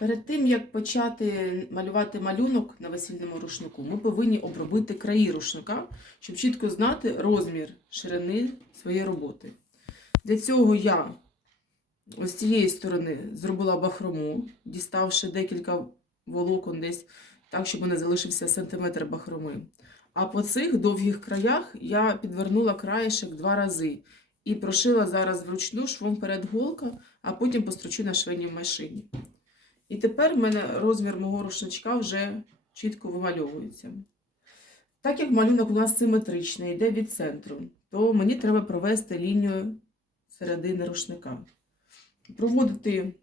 Перед тим, як почати малювати малюнок на весільному рушнику, ми повинні обробити краї рушника, щоб чітко знати розмір ширини своєї роботи. Для цього я ось з цієї сторони зробила бахрому, діставши декілька волокон десь так, щоб мене залишився сантиметр бахроми. А по цих довгих краях я підвернула краєшок два рази і прошила зараз вручну швом перед голка, а потім построчу на швейній машині. І тепер в мене розмір мого рушничка вже чітко вимальовується. Так як малюнок у нас симетричний, йде від центру, то мені треба провести лінію середини рушника. Проводити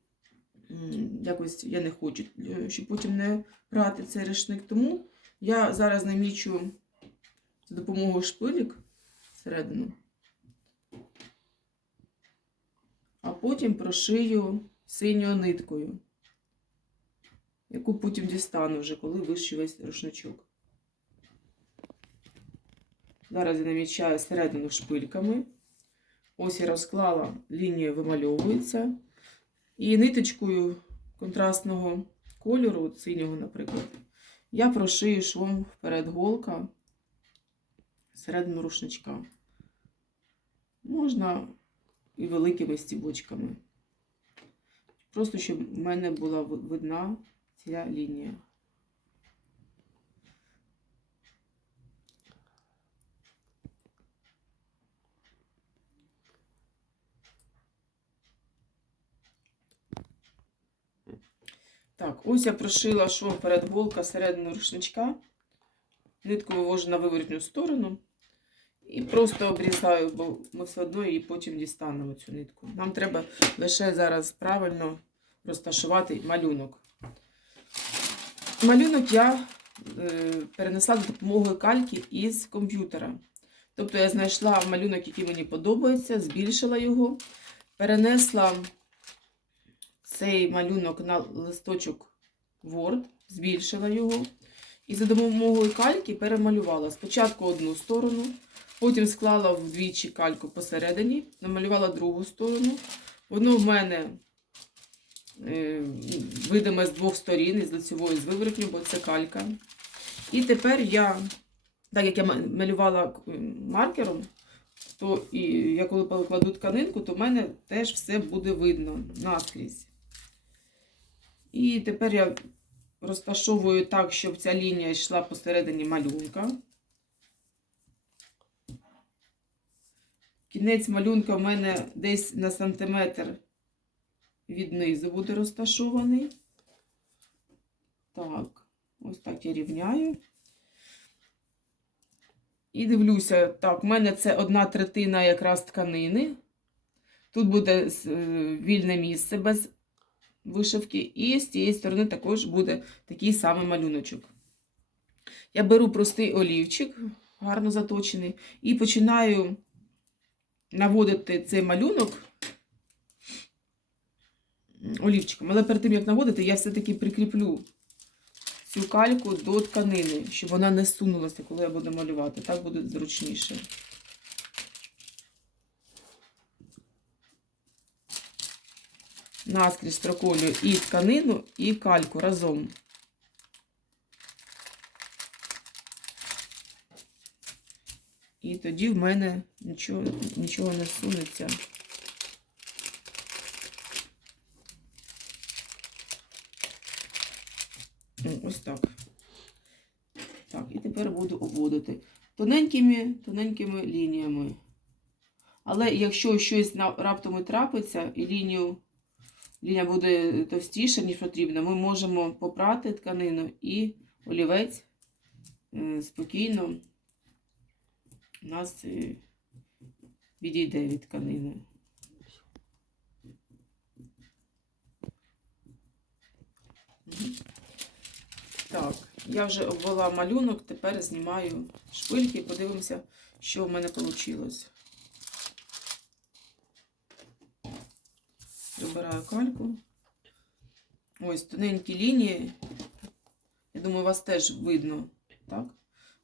якось я не хочу, е, щоб потім не прати цей рушник. Тому я зараз намічу за допомогою шпилік всередину, а потім прошию синьою ниткою яку потім дістану вже, коли вишию весь рушничок. Зараз я намічаю середину шпильками. Ось я розклала, лінія вимальовується. І ниточкою контрастного кольору, синього, наприклад, я прошию швом вперед голка середину рушничка. Можна і великими стібочками. Просто щоб в мене була видна ця лінія. Так, ось я прошила шов перед голка середину рушничка. Нитку вивожу на виворотню сторону. І просто обрізаю, бо ми все одно її потім дістанемо цю нитку. Нам треба лише зараз правильно розташувати малюнок. Малюнок я е, перенесла за допомогою кальки із комп'ютера. Тобто я знайшла малюнок, який мені подобається, збільшила його, перенесла цей малюнок на листочок Word, збільшила його. І за допомогою кальки перемалювала спочатку одну сторону, потім склала вдвічі кальку посередині, намалювала другу сторону. Воно в мене е, видиме з двох сторін, із лицевої, з виворотню, бо це калька. І тепер я, так як я малювала маркером, то і я коли покладу тканинку, то в мене теж все буде видно наскрізь. І тепер я розташовую так, щоб ця лінія йшла посередині малюнка. Кінець малюнка в мене десь на сантиметр від низу буде розташований. Так, ось так я рівняю. І дивлюся, так, в мене це одна третина якраз тканини. Тут буде вільне місце без вишивки, і з цієї сторони також буде такий самий малюночок. Я беру простий олівчик, гарно заточений, і починаю наводити цей малюнок олівчиком. Але перед тим, як наводити, я все-таки прикріплю цю кальку до тканини, щоб вона не сунулася, коли я буду малювати. Так буде зручніше. Наскрізь строколю і тканину, і кальку разом. І тоді в мене нічого, нічого не сунеться. Ось так. Так, і тепер буду обводити тоненькими, тоненькими лініями. Але якщо щось раптом і трапиться, і лінію, лінія буде товстіша, ніж потрібно, ми можемо попрати тканину і олівець е, спокійно у нас е, відійде від тканини. Так, я вже обвела малюнок, тепер знімаю шпильки і подивимося, що в мене вийшло. Прибираю кальку. Ось тоненькі лінії. Я думаю, вас теж видно. Так?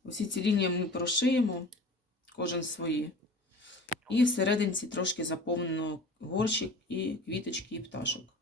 Усі ці лінії ми прошиємо, кожен свої. І всерединці трошки заповнено горщик і квіточки і пташок.